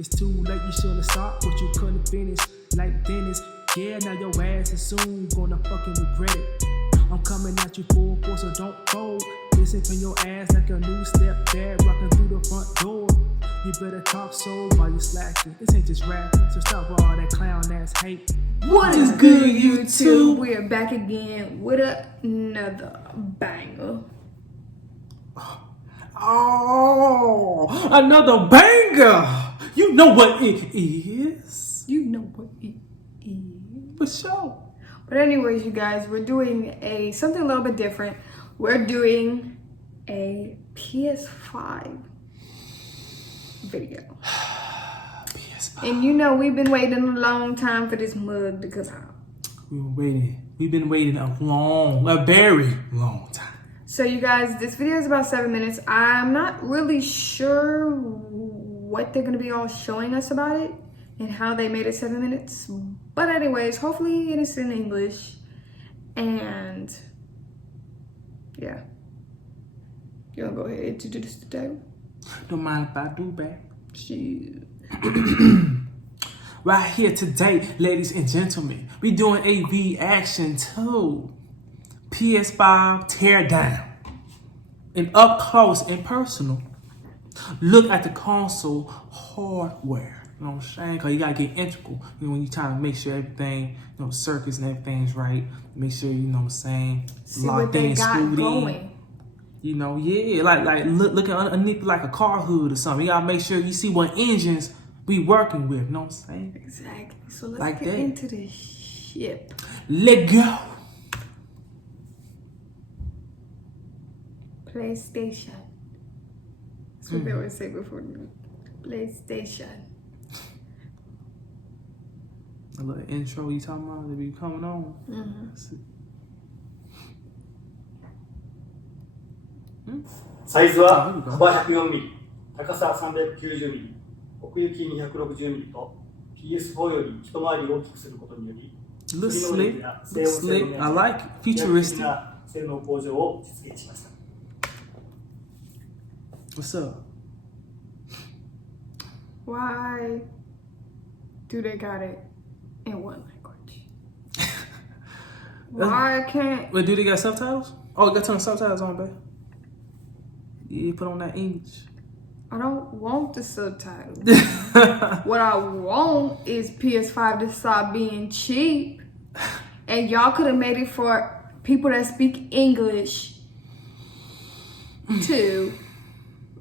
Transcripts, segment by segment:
It's too late, you should've stopped, but you couldn't finish. Like Dennis, yeah, now your ass is soon gonna fucking regret it. I'm coming at you full force, so don't fold. Listen from your ass like a new step dad rocking through the front door. You better talk so while you slacking. This ain't just rapping, so stop all that clown ass hate. What is good, YouTube? We are back again with another banger. Oh, another banger! You know what it is. You know what it is. For sure. But anyways, you guys, we're doing something a little bit different. We're doing a PS5 video. PS5. And you know we've been waiting a long time for this mug to come out. We've been waiting a very long time. So you guys, this video is about 7 minutes. I'm not really sure what they're gonna be all showing us about it and how they made it 7 minutes. But anyways, hopefully it is in English. And yeah. You wanna go ahead and introduce the title? Don't mind if I do, babe. Shit. Right here today, ladies and gentlemen, we doing a reaction to PS5 Teardown. An up close and personal look at the console hardware. You know what I'm saying? Because you got to get integral. You know, when you're trying to make sure everything, you know, circuits and everything's right. Make sure, you know what I'm saying, See what they got going. You know, yeah, like looking underneath like a car hood or something. You got to make sure you see what engines we working with. You know what I'm saying? Exactly. So let's like get that. into this shit. Let go. PlayStation. That's what they always say before. PlayStation. A little intro you talking about that be coming on. Let's see. サイズは幅104ミリ、高さ390ミリ、奥行き260ミリと PS4 より一回り大きくすることにより、 Look slick. I like it. Futuristic. 性能向上を実現しました。 What's up? Why do they got it in one language? Why can't... Wait, do they got subtitles? Oh, got turn subtitles on, babe. Yeah, put on that English. I don't want the subtitles. What I want is PS5 to stop being cheap. And y'all could have made it for people that speak English too.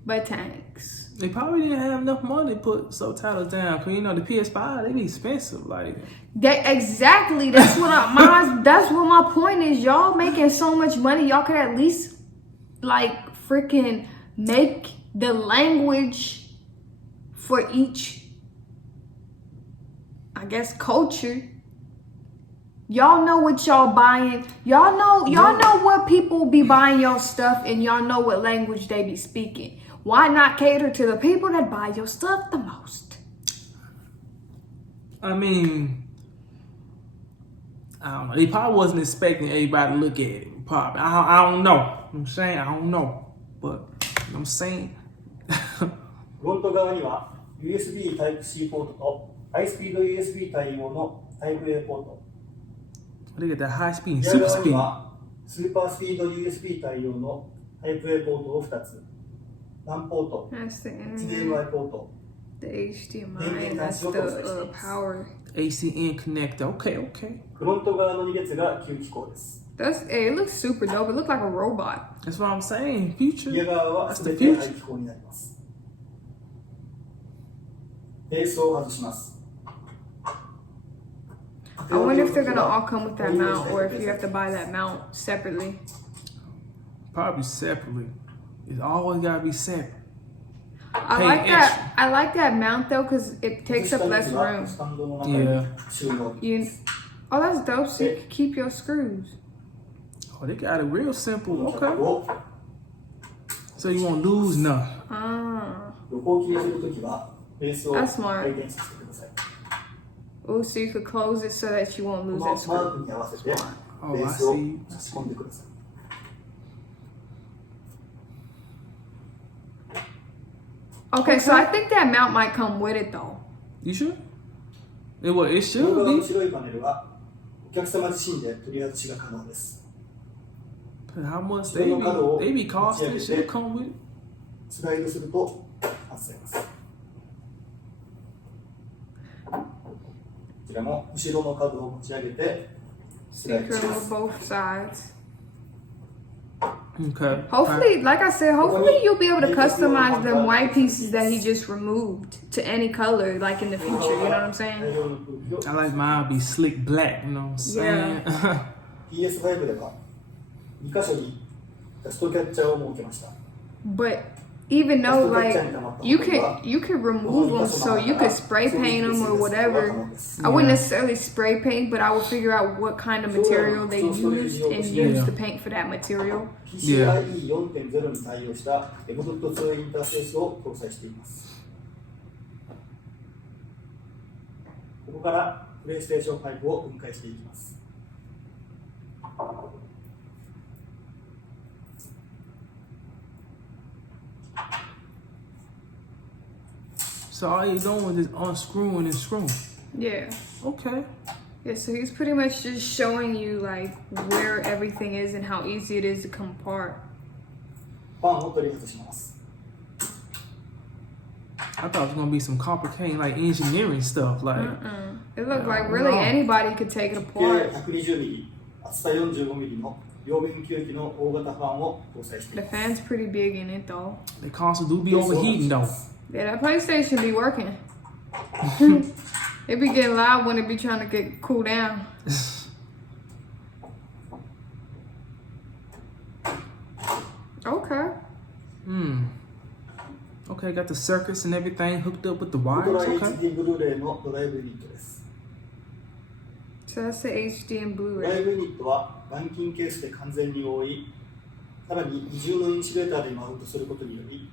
But thanks. They probably didn't have enough money to put subtitles down. Cause you know the PS5, they be expensive. Like exactly. That's what that's what my point is. Y'all making so much money, y'all could at least like freaking make the language for each, I guess, culture. Y'all know what y'all buying. Y'all know what people be buying your stuff, and y'all know what language they be speaking. Why not cater to the people that buy your stuff the most? I mean, I don't know. They probably wasn't expecting everybody to look at it. Probably. I don't know. You know what I'm saying? I don't know. But, you know what I'm saying? フロント側には USB Type-C ポートとハイスピード USB 対応の Type-A ポート。 They got that high speed, 裏 super 側に speed. はスーパースピード USB 対応の Type-A ポートを2つ。LAN ポート、 That's the internet, HDMI ポート。 the HDMI, and that's the power. ACN connector. Okay. フロント側の2列が吸気口です。 It looks super dope. It looks like a robot. That's what I'm saying. Future. 右側は That's 全 the て future. 排気口になります。ベースを外します。 I wonder if they're gonna all come with that mount, or if you have to buy that mount separately. Probably separately. It's always gotta be separate. I like that mount though, cause it takes up less room. Yeah. Oh, that's dope. So you can keep your screws. Oh, they got it real simple. Okay. So you won't lose none. Ah. 横切りするときはベースを回 That's smart. 転させてください。 Oh, so you could close it so that you won't こ lose の that マー screw. クに合わせてベ Oh, ー I スを see. 差し込んでください。 Okay, so I think that mount might come with it though. You sure? It 両 should 側の be. 白いパネルはお客様自身で取り外しが可能です。 But how much 後ろの角を they be 持ち costing? 上げ Should て come with. スライドすると外せます。こちらも後ろの角を持ち上げてス So ラ you イド can しま remove す。 both sides. Okay. Hopefully, like I said, hopefully you'll be able to customize them white pieces that he just removed to any color, like in the future. You know what I'm 大 saying? 量の空気を I like mine be slick black. You know what I'm saying? PS5 では2箇所にダストキャッチャーを設けました。 But even though like you can remove them, so you could spray paint them or whatever. I wouldn't necessarily spray paint, but I would figure out what kind of material they used and use the paint for that material. PCIe 4.0 に対応した M.2 インターフェースを搭載しています。ここからプレイステーション5を分解していきます。 So all you're doing is unscrewing and screwing. Yeah. Okay. Yeah, so he's pretty much just showing you like where everything is and how easy it is to come apart. ファンを取り外します。 I thought it was gonna be some complicated like engineering stuff. Like It looked like really anybody could take it 直径 apart. 120ミリ、厚さ45ミリの両面吸気の大型ファンを搭載してい The ます。 fan's pretty big in it though. the console do be overheating though. Yeah, that PlayStation be working. It be getting loud when it be trying to get cool down. Okay. Okay, got the circuits and everything hooked up with the ウルト wires. ラ Okay. HD ブルーレイのドライブユニットです。 So that's the HD and ドライ Blu-ray. ブユニットは板金ケースで完全に覆い、さらに二重のインシュレーターでマウントすることにより、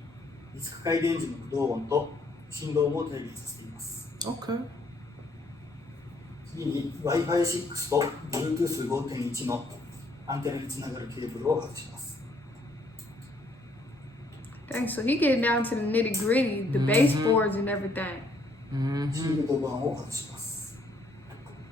ディスク回転時の駆動音と振動も低減させています。 Okay. 次に Wi-Fi 6 と Bluetooth 5.1 のアンテナにつながるケーブルを外します。 Dang, so he getting down to the nitty gritty, the baseboards and everything. シールド板を外します。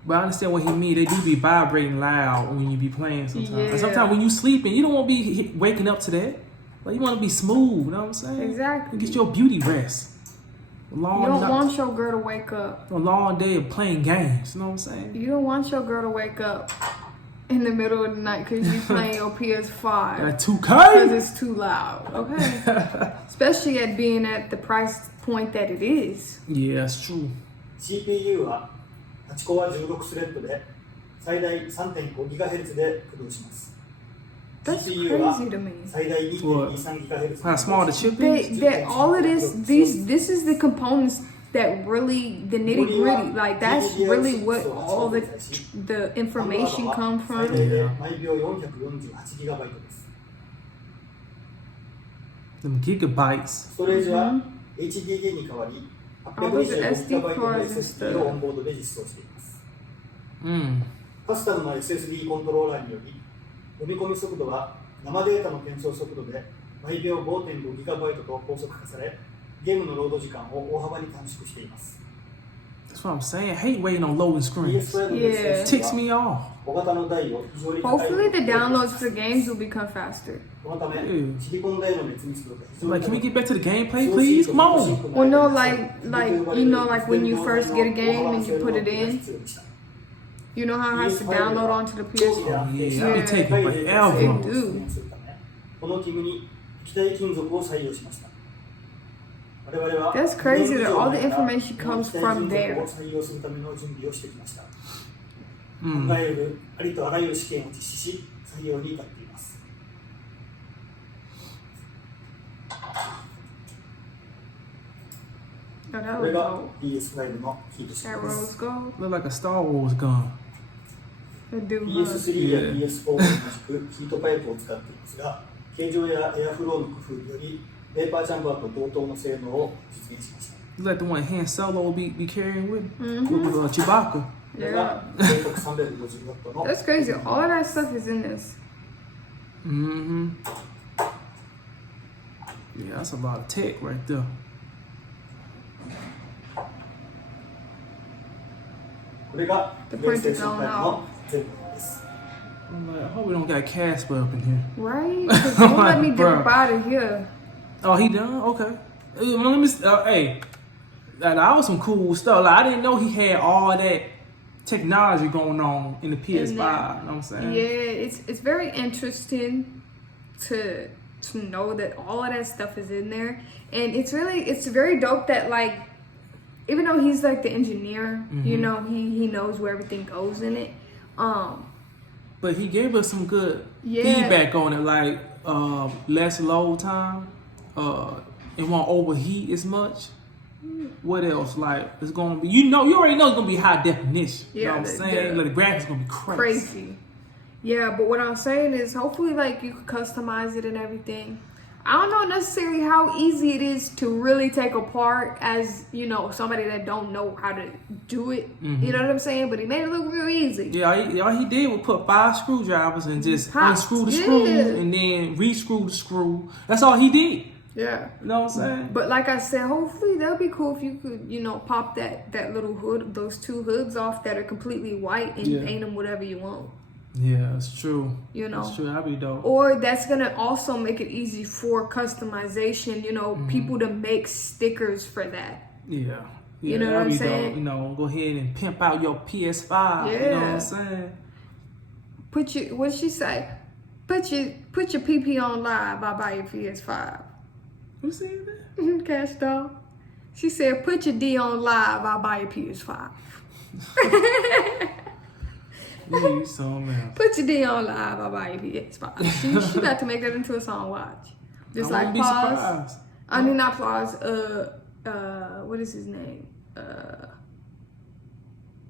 But I understand what he mean. They do be vibrating loud when you be playing sometimes. Yeah. And sometimes when you sleeping, you don't want to be waking up to that. Like you want to be smooth. You know what I'm saying? Exactly. Get your beauty rest. You don't want your girl to wake up. A long day of playing games. You know what I'm saying? You don't want your girl to wake up in the middle of the night because you playing your PS5 Got because 2K. it's too loud. Okay. Especially at being at the price point that it is. Yeah, that's true. CPU は8コア16スレッドで最大 3.5GHz で駆動します。 That's CPU は crazy to me. 最大 2.23GHz How small the chip is? All of this is the components that really the nitty gritty. Like that's really what all the information come 最 from. 大で毎秒 448GB です。 Them gigabytes. ストレージは HDD に代わり 825GB の SSD をオンボードで実装しています。 カスタムな SSD コントローラーにより読み込み速度は生データの転送速度で毎秒 5.5GB と高速化され、ゲームのロード時間を大幅に短縮しています。 That's what I'm saying. I hate waiting on loading screens. PS5 の Yeah. Ticks me off. 小型の台を非常に高い Hopefully the downloads for games will become faster. このため、シリコン台の熱密度が非常に Like, can we get back to the gameplay, please? Come on. Well, no, like you know, like when you first get a game and you put it in, you know how it has to download onto the PS4. Yeah, I be taking forever. It do. この器具に液体金属を採用しました。我々は That's crazy that all the information comes from there. 採用するための準備をしてきました。考えるありとあらゆる試験を実施し、採用に至っています。 Oh, that これ was が gold. PS5 のヒートシー That トで rose す。 gold. Look like a Star Wars gun. It do. PS3 や PS4 と同じくヒートパイプを使っていますが、形状やエアフローの工夫により、ペーパーチャンバーと同等の性能を実現しました。 You like the one Han Solo be carrying with Chewbacca. これが全国350ワットの That's crazy. All of that stuff is in this. Yeah, that's a lot of tech right there. これがプレイステーション5の全部です。I'm like, I hope we don't got Casper up in here. Right? 'Cause don't let me dip out of here. Oh, he done? Okay. Let me. Hey, that was some cool stuff. Like, I didn't know he had all that technology going on in the PS5. You know what I'm saying? Yeah, it's very interesting to know that all of that stuff is in there, and it's very dope that, like, even though he's like the engineer, you know, he knows where everything goes in it. But he gave us some good feedback on it, like less load time, it won't overheat as much. What else? Like, it's gonna be, you already know it's gonna be high definition. You know what I'm saying? Like, the graphics gonna be crazy. Yeah, but what I'm saying is, hopefully, like, you can customize it and everything. I don't know necessarily how easy it is to really take apart, as, you know, somebody that don't know how to do it. You know what I'm saying? But he made it look real easy. Yeah, all he did was put 5 screwdrivers and just unscrew the screw and then re-screw the screw. That's all he did. Yeah. You know what I'm saying? But like I said, hopefully that'd be cool if you could, you know, pop that little hood, those 2 hoods off that are completely white and paint them whatever you want. Yeah, that's true. You know, that's true. That'd be dope. Or that's gonna also make it easy for customization. You know, people to make stickers for that. Yeah. You know what I'm saying? Dope. You know, go ahead and pimp out your PS5. Yeah. You know what I'm saying? What'd she say? Put your PP on live. I'll buy your PS5. Who said that? Cash Doll. She said, put your D on live. I'll buy your PS5. Yeah, you so mad. Put your D on live. I'll buy your PS5. She got to make that into a song. Watch. Just I like wouldn't be pause. surprised. I mean, not pause. What is his name?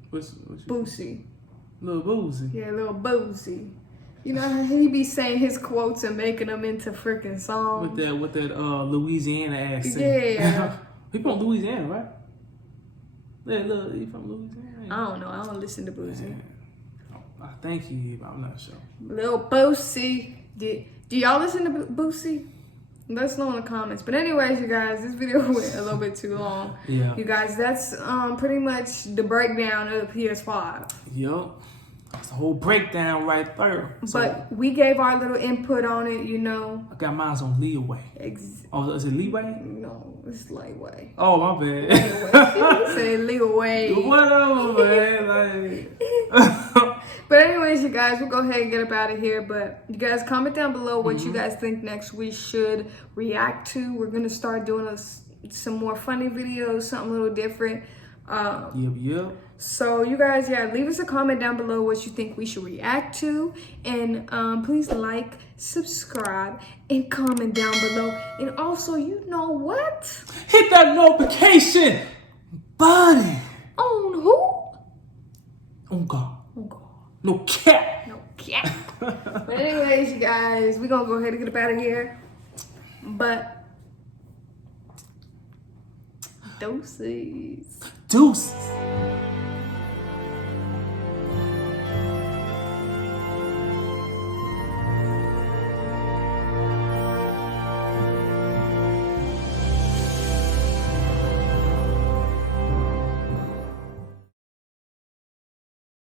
What's Boosie. Lil Boosie. Yeah, Lil Boosie. You know how he be saying his quotes and making them into freaking songs. With that Louisiana accent. Yeah. He from Louisiana, right? Yeah, look, he from Louisiana. I don't know. I don't listen to Boosie. I think he, but I'm not sure. Lil Boosie. Do y'all listen to Boosie? Let us know in the comments. But anyways, you guys, this video went a little bit too long. Yeah. You guys, that's pretty much the breakdown of the PS5. Yup. That's the whole breakdown right there. But we gave our little input on it, you know. I got mine on leeway. Oh, is it leeway? No, it's leeway. Oh, my bad. Leeway. Say leeway. Whatever, man. Like. But anyways, you guys, we'll go ahead and get up out of here. But you guys, comment down below what you guys think next we should react to. We're going to start doing some more funny videos, something a little different. Yep. So you guys, leave us a comment down below what you think we should react to. And please like, subscribe, and comment down below. And also, you know what? Hit that notification button. On who? On God. On God. No cap. No cap. But anyways, you guys, we're going to go ahead and get up out of here. But deuces. Deuces.